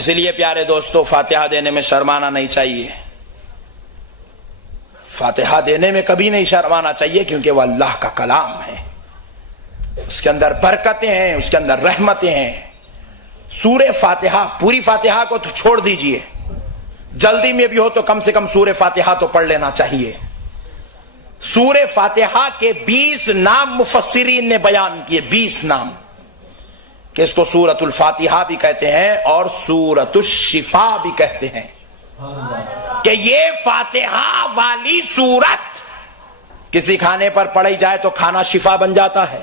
اس لیے پیارے دوستو فاتحہ دینے میں شرمانا نہیں چاہیے، فاتحہ دینے میں کبھی نہیں شرمانا چاہیے، کیونکہ وہ اللہ کا کلام ہے، اس کے اندر برکتیں ہیں، اس کے اندر رحمتیں ہیں۔ سورہ فاتحہ، پوری فاتحہ کو تو چھوڑ دیجئے، جلدی میں بھی ہو تو کم سے کم سورہ فاتحہ تو پڑھ لینا چاہیے۔ سورہ فاتحہ کے 20 نام مفسرین نے بیان کیے، 20 نام، کہ اس کو سورۃ الفاتحہ بھی کہتے ہیں اور سورۃ الشفا بھی کہتے ہیں، کہ یہ فاتحہ والی سورت کسی کھانے پر پڑھی جائے تو کھانا شفا بن جاتا ہے۔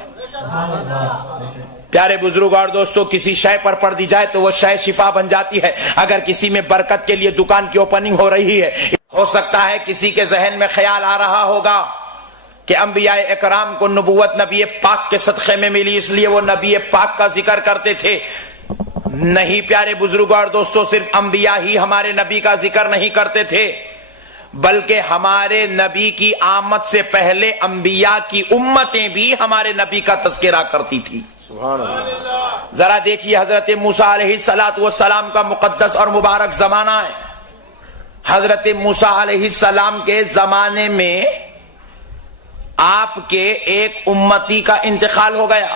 پیارے بزرگ اور دوستو، کسی شے پر پڑھ دی جائے تو وہ شے شفا بن جاتی ہے۔ اگر کسی میں برکت کے لیے دکان کی اوپننگ ہو رہی ہے، ہو سکتا ہے کسی کے ذہن میں خیال آ رہا ہوگا کہ انبیاء اکرام کو نبوت نبی پاک کے صدقے میں ملی، اس لیے وہ نبی پاک کا ذکر کرتے تھے۔ نہیں پیارے بزرگ اور دوستو، صرف انبیاء ہی ہمارے نبی کا ذکر نہیں کرتے تھے، بلکہ ہمارے نبی کی آمد سے پہلے انبیاء کی امتیں بھی ہمارے نبی کا تذکرہ کرتی تھی۔ سبحان اللہ۔ ذرا دیکھیے حضرت موسیٰ علیہ السلام کا مقدس اور مبارک زمانہ ہے۔ حضرت موسیٰ علیہ السلام کے زمانے میں آپ کے ایک امتی کا انتقال ہو گیا۔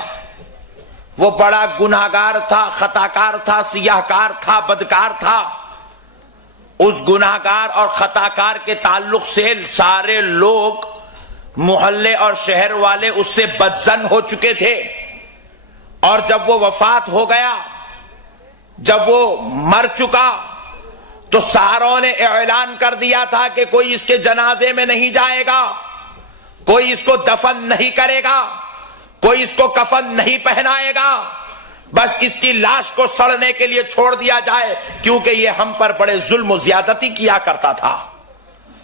وہ بڑا گناہگار تھا، خطاکار تھا، سیاہکار تھا، بدکار تھا۔ اس گناہگار اور خطاکار کے تعلق سے سارے لوگ، محلے اور شہر والے اس سے بدظن ہو چکے تھے، اور جب وہ وفات ہو گیا، جب وہ مر چکا، تو ساروں نے اعلان کر دیا تھا کہ کوئی اس کے جنازے میں نہیں جائے گا، کوئی اس کو دفن نہیں کرے گا، کوئی اس کو کفن نہیں پہنائے گا، بس اس کی لاش کو سڑنے کے لیے چھوڑ دیا جائے، کیونکہ یہ ہم پر بڑے ظلم و زیادتی کیا کرتا تھا،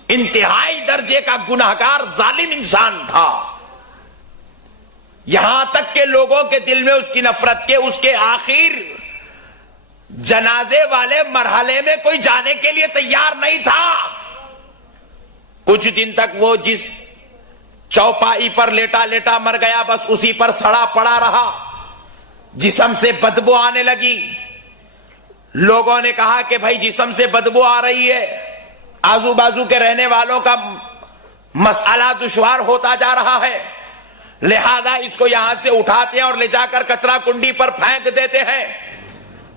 انتہائی درجے کا گناہگار ظالم انسان تھا۔ یہاں تک کہ لوگوں کے دل میں اس کی نفرت کے اس کے آخر جنازے والے مرحلے میں کوئی جانے کے لیے تیار نہیں تھا۔ کچھ دن تک وہ جس چوپائی پر لیٹا لیٹا مر گیا، بس اسی پر سڑا پڑا رہا، جسم سے بدبو آنے لگی۔ لوگوں نے کہا کہ بھائی جسم سے بدبو آ رہی ہے، آزو بازو کے رہنے والوں کا مسئلہ دشوار ہوتا جا رہا ہے، لہذا اس کو یہاں سے اٹھاتے ہیں اور لے جا کر کچرا کنڈی پر پھینک دیتے ہیں،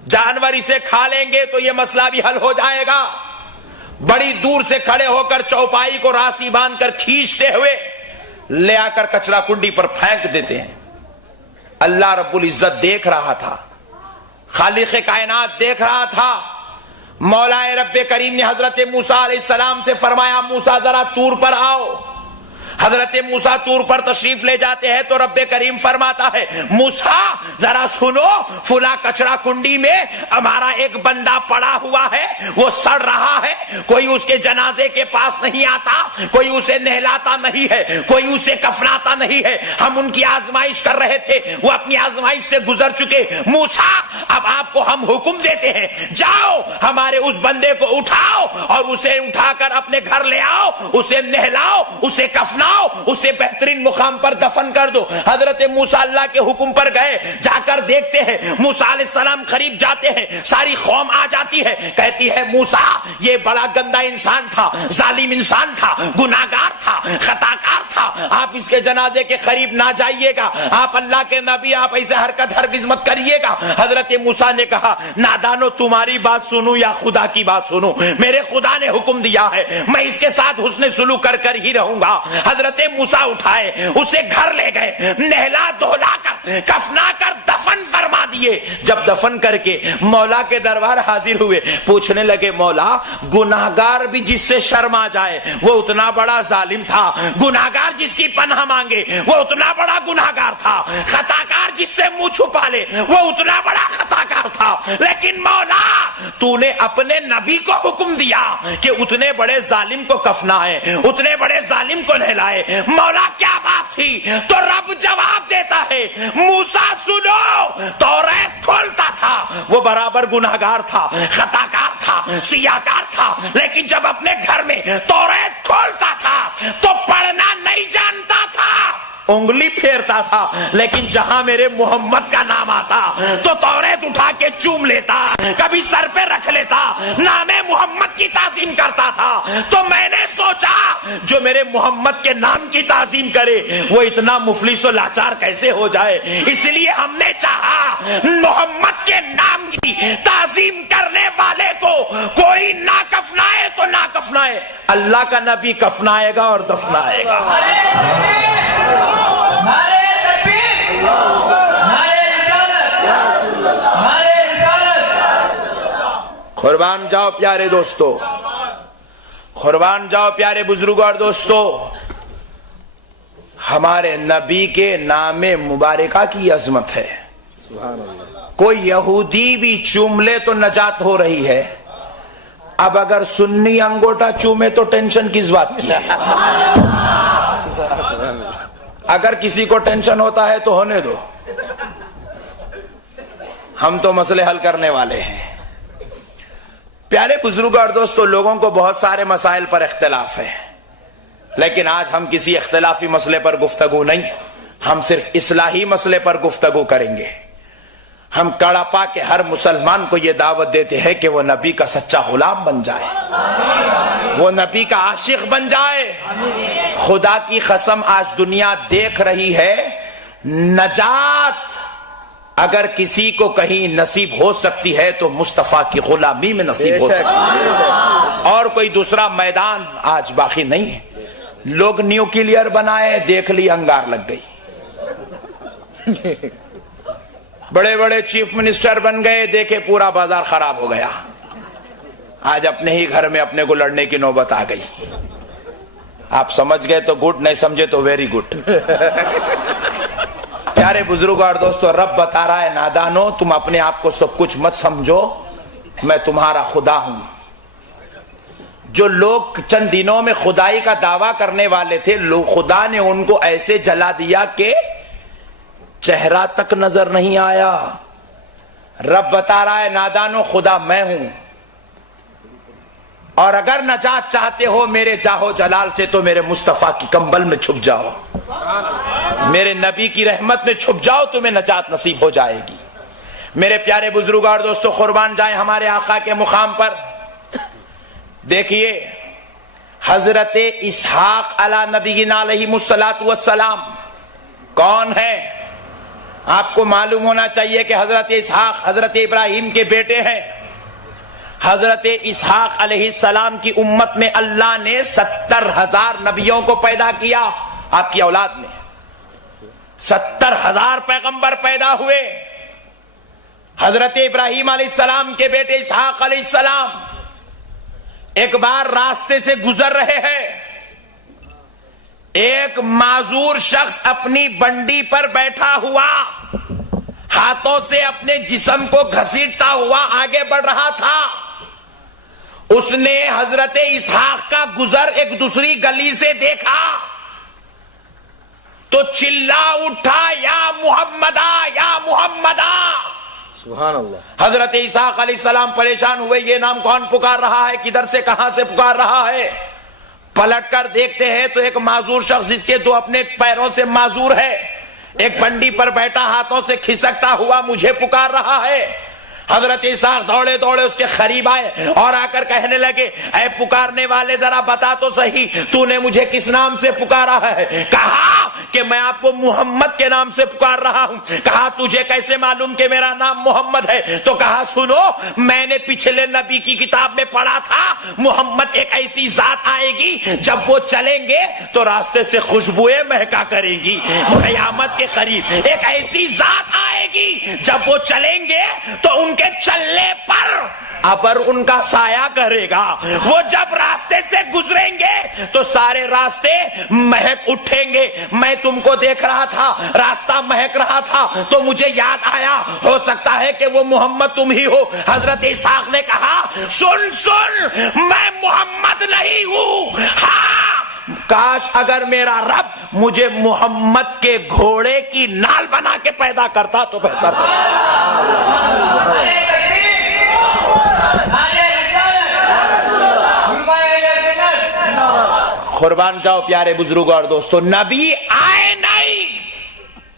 جانور اسے کھا لیں گے تو یہ مسئلہ بھی حل ہو جائے گا۔ بڑی دور سے کھڑے ہو کر چوپائی کو راسی باندھ کر کھینچتے ہوئے لے آ کر کچرا کنڈی پر پھینک دیتے ہیں۔ اللہ رب العزت دیکھ رہا تھا، خالق کائنات دیکھ رہا تھا۔ مولا رب کریم نے حضرت موسیٰ علیہ السلام سے فرمایا، موسیٰ ذرا طور پر آؤ۔ حضرت موسیٰ طور پر تشریف لے جاتے ہیں تو رب کریم فرماتا ہے، موسیٰ ذرا سنو، فلاں کچرا کنڈی میں ہمارا ایک بندہ پڑا ہوا ہے، وہ سڑ رہا ہے، کوئی اس کے جنازے کے پاس نہیں آتا، کوئی اسے نہلاتا نہیں ہے، کوئی اسے کفناتا نہیں ہے۔ ہم ان کی آزمائش کر رہے تھے، وہ اپنی آزمائش سے گزر چکے۔ موسیٰ اب آپ کو ہم حکم دیتے ہیں، جاؤ ہمارے اس بندے کو اٹھاؤ اور اسے اٹھا کر اپنے گھر لے آؤ، اسے نہلاؤ، اسے کفناؤ، اسے بہترین مقام پر دفن کر دو۔ حضرت موسیٰ اللہ کے حکم پر گئے، جا کر دیکھتے ہیں موسیٰ علیہ السلام قریب جاتے ہیں، ساری قوم آ جاتی ہے، کہتی ہے موسیٰ یہ بڑا گندا انسان تھا، ظالم انسان تھا، گناہگار تھا، خطاکار تھا، آپ اس کے جنازے کے قریب نہ جائیے گا، آپ اللہ کے نبی، آپ ایسے حرکت ہرگز مت کریے گا۔ حضرت موسیٰ نے کہا، نادانو تمہاری بات سنوں یا خدا کی بات سنوں؟ میرے خدا نے حکم دیا ہے، میں اس کے ساتھ حسن سلوک کر ہی رہوں گا۔ حضرت موسیٰ اٹھائے، اسے گھر لے گئے، نہلا دھولا کر کفنا کر دفن فرما دیے۔ جب دفن کر کے مولا کے دربار حاضر ہوئے، پوچھنے لگے، مولا گناہگار بھی جس سے شرم آ جائے وہ اتنا بڑا ظالم تھا، گناہگار جس کی پناہ مانگے وہ اتنا بڑا گناہگار تھا، خطاکار جس سے منہ چھپا لے وہ اتنا بڑا خطاکار تھا، لیکن مولا تو نے اپنے نبی کو حکم دیا کہ اتنے بڑے ظالم کو کفنائے، اتنے بڑے ظالم کو نہلائے۔ مولا کیا بات تھی؟ تو رب جواب دیتا ہے، موسیٰ سنو، توریت کھولتا تھا، وہ برابر گناہگار تھا، خطاکار تھا، سیاہکار تھا، لیکن جب اپنے گھر میں توریت کھولتا تھا تو پڑھنا نہیں جانتا تھا، انگلی پھیرتا تھا، لیکن جہاں میرے محمد کا نام آتا تو توریت اٹھا کے چوم لیتا، کبھی سر پہ رکھ لیتا، نام محمد کی تعظیم کرتا تھا۔ تو میں نے سوچا جو میرے محمد کے نام کی تعظیم کرے وہ اتنا مفلس و لاچار کیسے ہو جائے، اس لیے ہم نے چاہا محمد کے نام کی تعظیم کرنے والے کو کوئی نہ کفنائے تو نہ کفنائے، اللہ کا نبی کفنائے گا اور دفنائے گا۔ قربان جاؤ پیارے دوستو، قربان جاؤ پیارے بزرگوں اور دوستو، ہمارے نبی کے نام مبارکہ کی عظمت ہے۔ کوئی یہودی بھی چوم لے تو نجات ہو رہی ہے، اب اگر سنی انگوٹا چومے تو ٹینشن کس بات کی ہے؟ اگر کسی کو ٹینشن ہوتا ہے تو ہونے دو، ہم تو مسئلے حل کرنے والے ہیں۔ پیارے بزرگوں اور دوستو، لوگوں کو بہت سارے مسائل پر اختلاف ہے، لیکن آج ہم کسی اختلافی مسئلے پر گفتگو نہیں، ہم صرف اصلاحی مسئلے پر گفتگو کریں گے۔ ہم کڑپا کے ہر مسلمان کو یہ دعوت دیتے ہیں کہ وہ نبی کا سچا غلام بن جائے، وہ نبی کا عاشق بن جائے۔ خدا کی قسم آج دنیا دیکھ رہی ہے، نجات اگر کسی کو کہیں نصیب ہو سکتی ہے تو مصطفیٰ کی غلامی میں نصیب ہو سکتی ہے، اور کوئی دوسرا میدان آج باقی نہیں ہے۔ لوگ نیوکلیئر بنائے، دیکھ لی انگار لگ گئی، بڑے بڑے چیف منسٹر بن گئے، دیکھے پورا بازار خراب ہو گیا، آج اپنے ہی گھر میں اپنے کو لڑنے کی نوبت آ گئی۔ آپ سمجھ گئے تو گڈ، نہیں سمجھے تو ویری گڈ۔ پیارے بزرگوں اور دوستو، رب بتا رہا ہے نادانو، تم اپنے آپ کو سب کچھ مت سمجھو، میں تمہارا خدا ہوں۔ جو لوگ چند دنوں میں خدائی کا دعویٰ کرنے والے تھے، خدا نے ان کو ایسے جلا دیا کہ چہرہ تک نظر نہیں آیا۔ رب بتا رہا ہے نادانو، خدا میں ہوں، اور اگر نجات چاہتے ہو میرے جاہو جلال سے تو میرے مصطفیٰ کی کمبل میں چھپ جاؤ، میرے نبی کی رحمت میں چھپ جاؤ، تمہیں نجات نصیب ہو جائے گی۔ میرے پیارے بزرگوں اور دوستو، قربان جائیں ہمارے آقا کے مقام پر۔ دیکھیے حضرت اسحاق علی نبینا علیہ الصلوۃ والسلام کون ہے؟ آپ کو معلوم ہونا چاہیے کہ حضرت اسحاق حضرت ابراہیم کے بیٹے ہیں۔ حضرت اسحاق علیہ السلام کی امت میں اللہ نے 70,000 نبیوں کو پیدا کیا، آپ کی اولاد میں 70,000 پیغمبر پیدا ہوئے۔ حضرت ابراہیم علیہ السلام کے بیٹے اسحاق علیہ السلام ایک بار راستے سے گزر رہے ہیں، ایک معذور شخص اپنی بنڈی پر بیٹھا ہوا ہاتھوں سے اپنے جسم کو گھسیٹتا ہوا آگے بڑھ رہا تھا۔ اس نے حضرت اسحاق کا گزر ایک دوسری گلی سے دیکھا تو چلا اٹھا، یا محمدہ یا محمدہ۔ سبحان اللہ۔ حضرت اسحاق علیہ السلام پریشان ہوئے، یہ نام کون پکار رہا ہے، کدھر سے کہاں سے پکار رہا ہے؟ پلٹ کر دیکھتے ہیں تو ایک معذور شخص جس کے دو اپنے پیروں سے معذور ہے، ایک بنڈی پر بیٹھا ہاتھوں سے کھسکتا ہوا مجھے پکار رہا ہے۔ حضرت اسحاق دوڑے دوڑے اس کے قریب آئے اور آ کر کہنے لگے، اے پکارنے والے ذرا بتا تو صحیح تو نے مجھے کس نام سے پکارا ہے؟ کہا کہ میں آپ کو محمد کے نام سے پکار رہا ہوں۔ کہا تجھے کیسے معلوم کہ میرا نام محمد ہے؟ تو کہا سنو، میں نے پچھلے نبی کی کتاب میں پڑھا تھا محمد ایک ایسی ذات آئے گی جب وہ چلیں گے تو راستے سے خوشبوئیں مہکا کریں گی۔ قیامت کے قریب ایک ایسی ذات آئے گی جب وہ چلیں گے تو ان کے چلنے پر ابر ان کا سایہ کرے گا، وہ جب راستے سے گزریں گے تو سارے راستے مہک اٹھیں گے۔ میں تم کو دیکھ رہا تھا، راستہ مہک رہا تھا تو مجھے یاد آیا، ہو سکتا ہے کہ وہ محمد تم ہی ہو۔ حضرت اسحاق نے کہا سن سن، میں محمد نہیں ہوں، ہاں کاش اگر میرا رب مجھے محمد کے گھوڑے کی نال بنا کے پیدا کرتا تو بہتر ہوتا۔ قربان جاؤ پیارے بزرگوں اور دوستو، نبی آئے نہیں،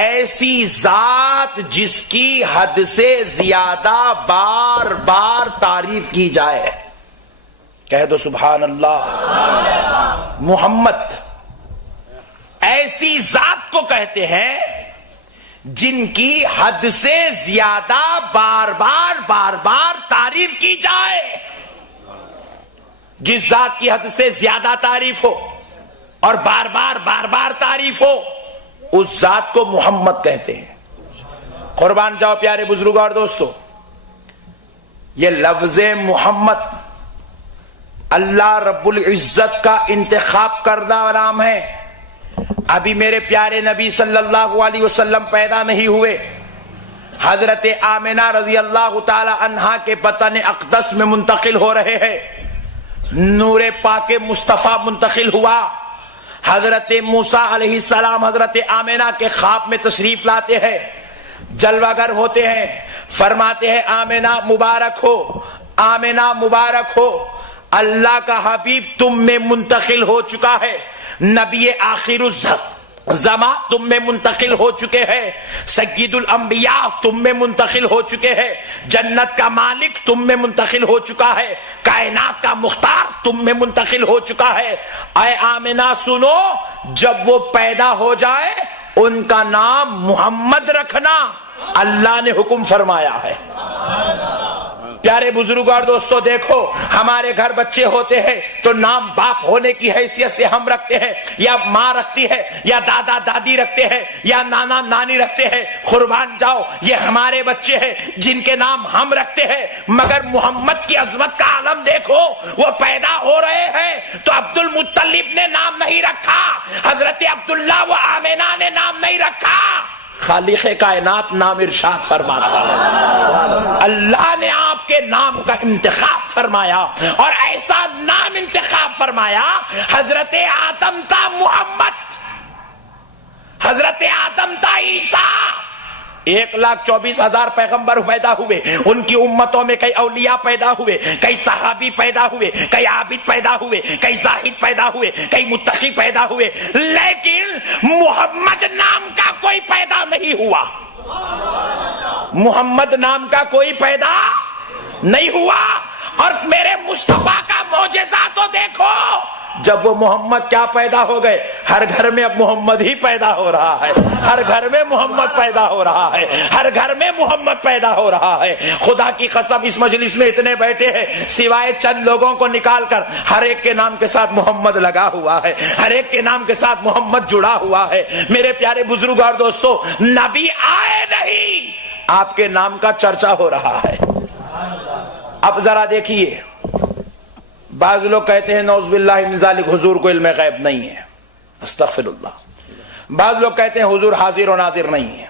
ایسی ذات جس کی حد سے زیادہ بار بار تعریف کی جائے. کہہ دو سبحان اللہ. محمد ایسی ذات کو کہتے ہیں جن کی حد سے زیادہ بار بار تعریف کی جائے. جس ذات کی حد سے زیادہ تعریف ہو اور بار بار تعریف ہو اس ذات کو محمد کہتے ہیں. قربان جاؤ پیارے بزرگوں اور دوستو، یہ لفظ محمد اللہ رب العزت کا انتخاب کردہ نام ہے. ابھی میرے پیارے نبی صلی اللہ علیہ وسلم پیدا نہیں ہوئے، حضرت آمنہ رضی اللہ تعالی عنہا کے بطن اقدس میں منتقل ہو رہے ہیں. نور پاک مصطفیٰ منتقل ہوا. حضرت موسیٰ علیہ السلام حضرت آمنہ کے خواب میں تشریف لاتے ہیں، جلوہ گر ہوتے ہیں، فرماتے ہیں آمنہ مبارک ہو، آمنہ مبارک ہو، اللہ کا حبیب تم میں منتقل ہو چکا ہے، نبی آخر الزمان تم میں منتقل ہو چکے ہیں، سید الانبیاء تم میں منتقل ہو چکے ہیں، جنت کا مالک تم میں منتقل ہو چکا ہے، کائنات کا مختار تم میں منتقل ہو چکا ہے. اے آمنہ سنو، جب وہ پیدا ہو جائے ان کا نام محمد رکھنا، اللہ نے حکم فرمایا ہے. پیارے بزرگوں اور دوستو دیکھو، ہمارے گھر بچے ہوتے ہیں تو نام باپ ہونے کی حیثیت سے ہم رکھتے ہیں، یا ماں رکھتی ہے، یا دادا دادی رکھتے ہیں، یا نانا نانی رکھتے ہیں. قربان جاؤ، یہ ہمارے بچے ہیں جن کے نام ہم رکھتے ہیں، مگر محمد کی عظمت کا عالم دیکھو. وہ پیدا ہو رہے ہیں تو عبد المطلب نے نام نہیں رکھا، حضرت عبداللہ و آمنہ نے نام نہیں رکھا، خالق کائنات نام ارشاد فرماتا ہے. اللہ نے آپ کے نام کا انتخاب فرمایا اور ایسا نام انتخاب فرمایا، حضرت آدم تا محمد، حضرت آدم تا عیسیٰ. 1,24,000 پیغمبر پیدا ہوئے، ان کی امتوں میں کئی اولیاء پیدا ہوئے، کئی صحابی پیدا ہوئے، کئی عابد پیدا ہوئے، کئی زاہد پیدا ہوئے، کئی متقی پیدا ہوئے، لیکن محمد نام کا کوئی پیدا نہیں ہوا. محمد نام کا کوئی پیدا نہیں ہوا. اور میرے مصطفیٰ کا معجزہ تو دیکھو، جب وہ محمد کیا پیدا ہو گئے، ہر گھر میں اب محمد ہی پیدا ہو رہا ہے، ہر گھر میں محمد پیدا ہو رہا ہے، ہر گھر میں محمد پیدا ہو رہا ہے. خدا کی قسم اس مجلس میں اتنے بیٹھے ہیں، سوائے چند لوگوں کو نکال کر ہر ایک کے نام کے ساتھ محمد لگا ہوا ہے، ہر ایک کے نام کے ساتھ محمد جڑا ہوا ہے. میرے پیارے بزرگ اور دوستو، نبی آئے نہیں، آپ کے نام کا چرچا ہو رہا ہے. اب ذرا دیکھیے، بعض لوگ کہتے ہیں نعوذ باللہ من ذالک حضور کو علم غیب نہیں ہے، استغفر اللہ. بعض لوگ کہتے ہیں حضور حاضر و ناظر نہیں ہے.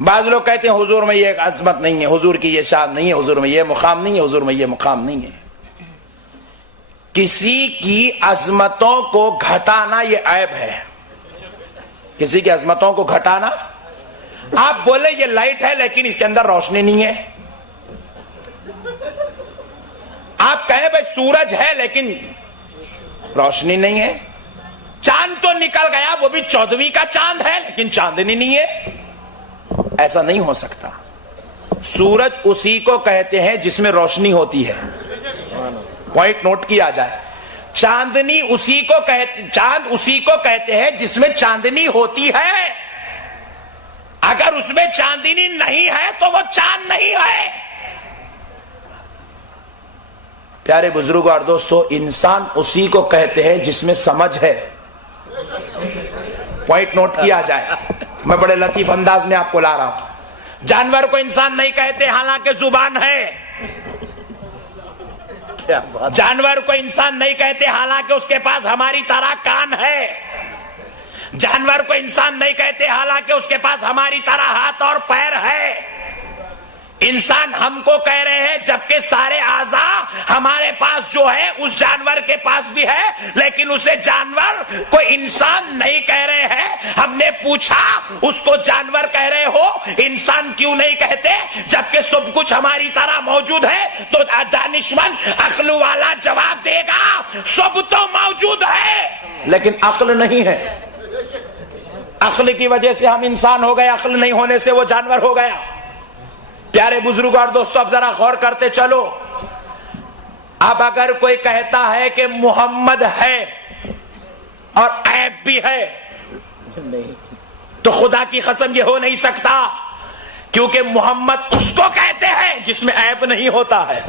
بعض لوگ کہتے ہیں حضور میں یہ عظمت نہیں ہے، حضور کی یہ شان نہیں ہے، حضور میں یہ مقام نہیں ہے، حضور میں یہ مقام نہیں ہے. کسی کی عظمتوں کو گھٹانا یہ عیب ہے. کسی کی عظمتوں کو گھٹانا، آپ بولے یہ لائٹ ہے لیکن اس کے اندر روشنی نہیں ہے. آپ کہیں بھائی سورج ہے لیکن روشنی نہیں ہے. چاند تو نکل گیا، وہ بھی 14ویں کا چاند ہے لیکن چاندنی نہیں ہے. ایسا نہیں ہو سکتا. سورج اسی کو کہتے ہیں جس میں روشنی ہوتی ہے، پوائنٹ نوٹ کیا جائے. چاندنی اسی کو چاند اسی کو کہتے ہیں جس میں چاندنی ہوتی ہے. اگر اس میں چاندنی نہیں ہے تو وہ چاند نہیں ہے. پیارے بزرگوں اور دوستو، انسان اسی کو کہتے ہیں جس میں سمجھ ہے. پوائنٹ نوٹ کیا جائے، میں بڑے لطیف انداز میں آپ کو لا رہا ہوں. جانور کو انسان نہیں کہتے حالانکہ زبان ہے. جانور کو انسان نہیں کہتے حالانکہ اس کے پاس ہماری طرح کان ہے. جانور کو انسان نہیں کہتے حالانکہ اس کے پاس ہماری طرح ہاتھ اور پیر ہے. انسان ہم کو کہہ رہے ہیں جبکہ سارے اعضاء ہمارے پاس جو ہے اس جانور کے پاس بھی ہے، لیکن اسے جانور کو انسان نہیں کہہ رہے ہیں. ہم نے پوچھا اس کو جانور کہہ رہے ہو، انسان کیوں نہیں کہتے جبکہ سب کچھ ہماری طرح موجود ہے؟ تو دانشمند عقل والا جواب دے گا سب تو موجود ہے لیکن عقل نہیں ہے. عقل کی وجہ سے ہم انسان ہو گئے، عقل نہیں ہونے سے وہ جانور ہو گیا۔ پیارے بزرگوں اور دوستوں، اب ذرا غور کرتے چلو۔ اب اگر کوئی کہتا ہے کہ محمد ہے اور عیب بھی ہے تو خدا کی قسم یہ ہو نہیں سکتا، کیونکہ محمد اس کو کہتے ہیں جس میں عیب نہیں ہوتا ہے۔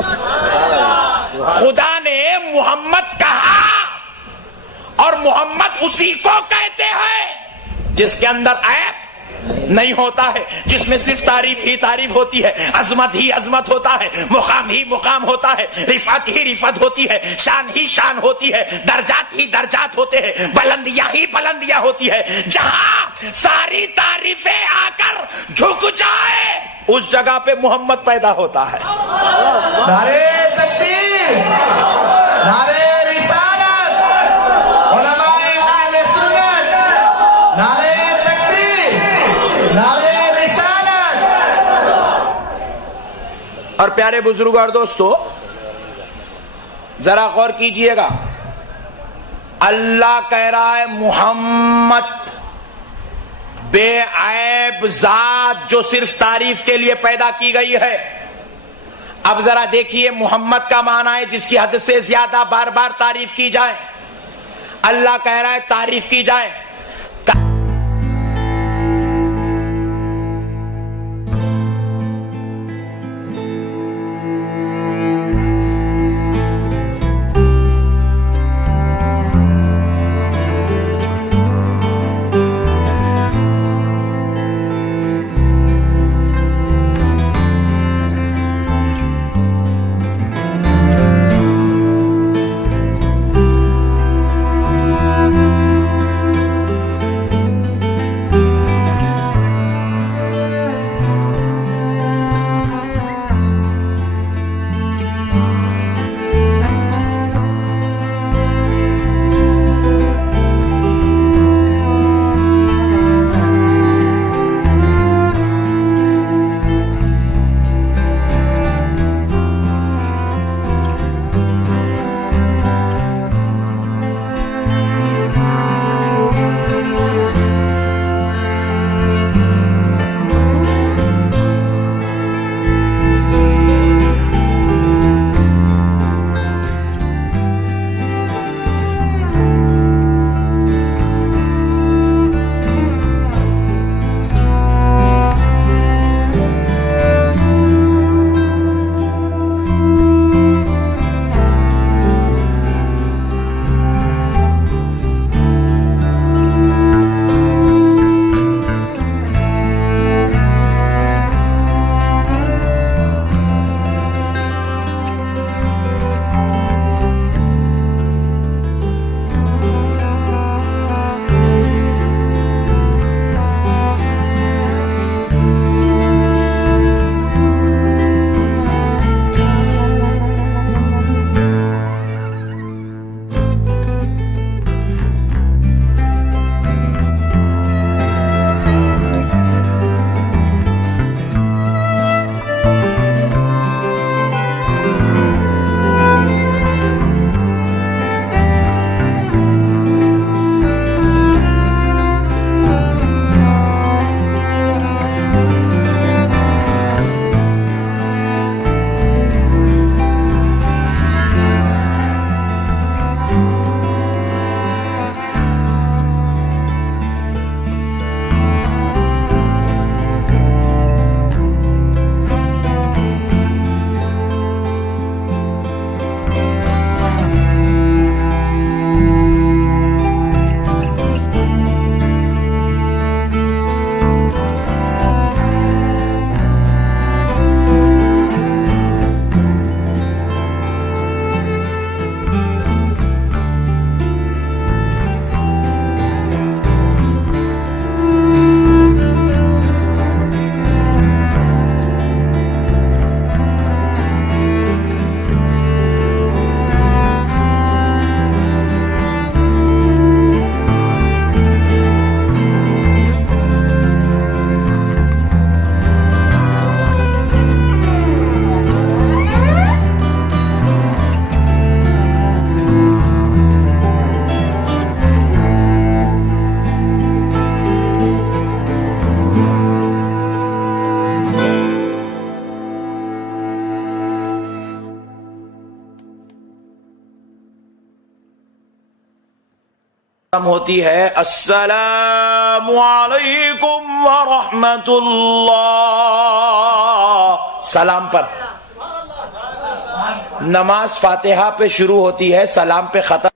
خدا نے محمد کہا اور محمد اسی کو کہتے ہیں جس کے اندر عیب نہیں ہوتا ہے، جس میں صرف تعریف ہی تعریف ہوتی ہے، عظمت ہی عظمت ہوتا ہے، مقام ہی مقام ہوتا ہے، رفعت ہی رفعت ہوتی ہے، شان ہی شان ہوتی ہے، درجات ہی درجات ہوتے ہیں، بلندیاں ہی بلندیاں ہوتی ہے۔ جہاں ساری تعریفیں آ کر جھک جائے اس جگہ پہ محمد پیدا ہوتا ہے۔ نعرے تکبیر، نعرے رسالت، علماء اہل سنت، نعرے تکبیر، نعرے رسالت۔ اور پیارے بزرگوں اور دوستو، ذرا غور کیجئے گا، اللہ کہہ رہا ہے محمد بے عیب ذات جو صرف تعریف کے لیے پیدا کی گئی ہے۔ اب ذرا دیکھیے، محمد کا معنی ہے جس کی حد سے زیادہ بار بار تعریف کی جائے۔ اللہ کہہ رہا ہے تعریف کی جائے۔ ہوتی ہے السلام علیکم ورحمۃ اللہ، سلام پر. نماز فاتحہ پہ شروع ہوتی ہے، سلام پہ ختم.